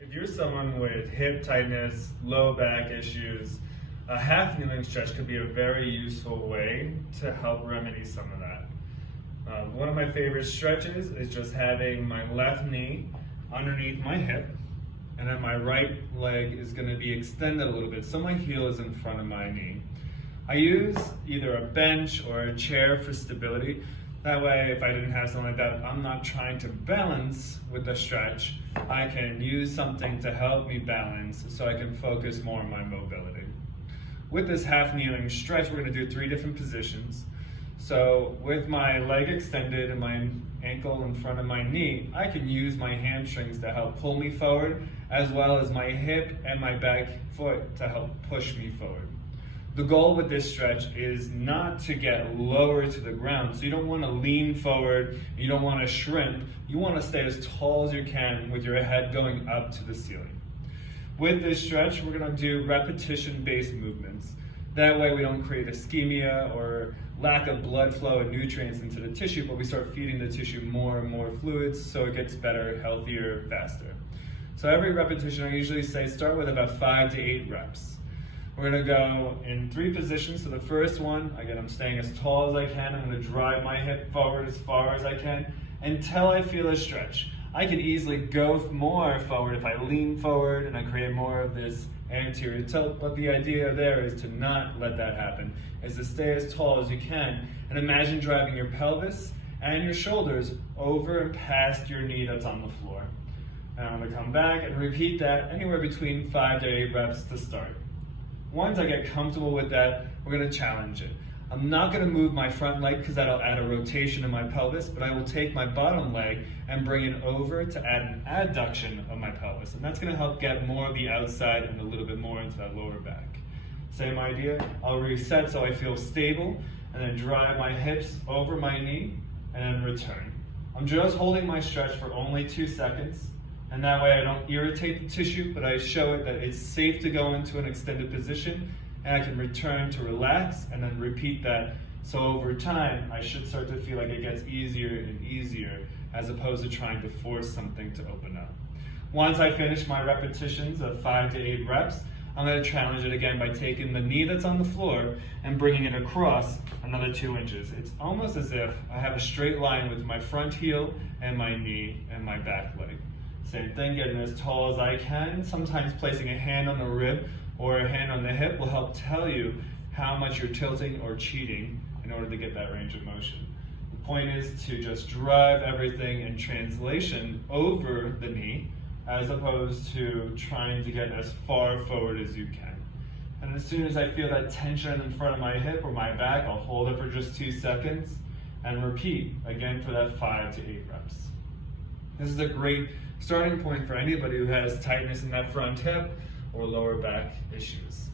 If you're someone with hip tightness, low back issues, a half kneeling stretch could be a very useful way to help remedy some of that. One of my favorite stretches is just having my left knee underneath my hip, and then my right leg is going to be extended a little bit so my heel is in front of my knee. I use either a bench or a chair for stability. That way, if I didn't have something like that, I'm not trying to balance with the stretch. I can use something to help me balance so I can focus more on my mobility. With this half kneeling stretch, we're going to do 3 different positions. So with my leg extended and my ankle in front of my knee, I can use my hamstrings to help pull me forward, as well as my hip and my back foot to help push me forward. The goal with this stretch is not to get lower to the ground. So you don't want to lean forward, you don't want to shrimp, you want to stay as tall as you can with your head going up to the ceiling. With this stretch, we're going to do repetition-based movements. That way we don't create ischemia or lack of blood flow and nutrients into the tissue, but we start feeding the tissue more and more fluids so it gets better, healthier, faster. So every repetition, I usually say start with about 5 to 8 reps. We're gonna go in 3 positions. So the first one, again, I'm staying as tall as I can. I'm gonna drive my hip forward as far as I can until I feel a stretch. I can easily go more forward if I lean forward and I create more of this anterior tilt, but the idea there is to not let that happen, is to stay as tall as you can and imagine driving your pelvis and your shoulders over and past your knee that's on the floor. Now I'm gonna come back and repeat that anywhere between 5 to 8 reps to start. Once I get comfortable with that, we're going to challenge it. I'm not going to move my front leg because that'll add a rotation in my pelvis, but I will take my bottom leg and bring it over to add an adduction of my pelvis. And that's going to help get more of the outside and a little bit more into that lower back. Same idea, I'll reset so I feel stable and then drive my hips over my knee and then return. I'm just holding my stretch for only 2 seconds. And that way I don't irritate the tissue, but I show it that it's safe to go into an extended position and I can return to relax and then repeat that. So over time, I should start to feel like it gets easier and easier as opposed to trying to force something to open up. Once I finish my repetitions of 5 to 8 reps, I'm going to challenge it again by taking the knee that's on the floor and bringing it across another 2 inches. It's almost as if I have a straight line with my front heel and my knee and my back leg. Same thing, getting as tall as I can. Sometimes placing a hand on the rib or a hand on the hip will help tell you how much you're tilting or cheating in order to get that range of motion. The point is to just drive everything in translation over the knee as opposed to trying to get as far forward as you can. And as soon as I feel that tension in front of my hip or my back, I'll hold it for just 2 seconds and repeat again for that 5 to 8 reps. This is a great starting point for anybody who has tightness in that front hip or lower back issues.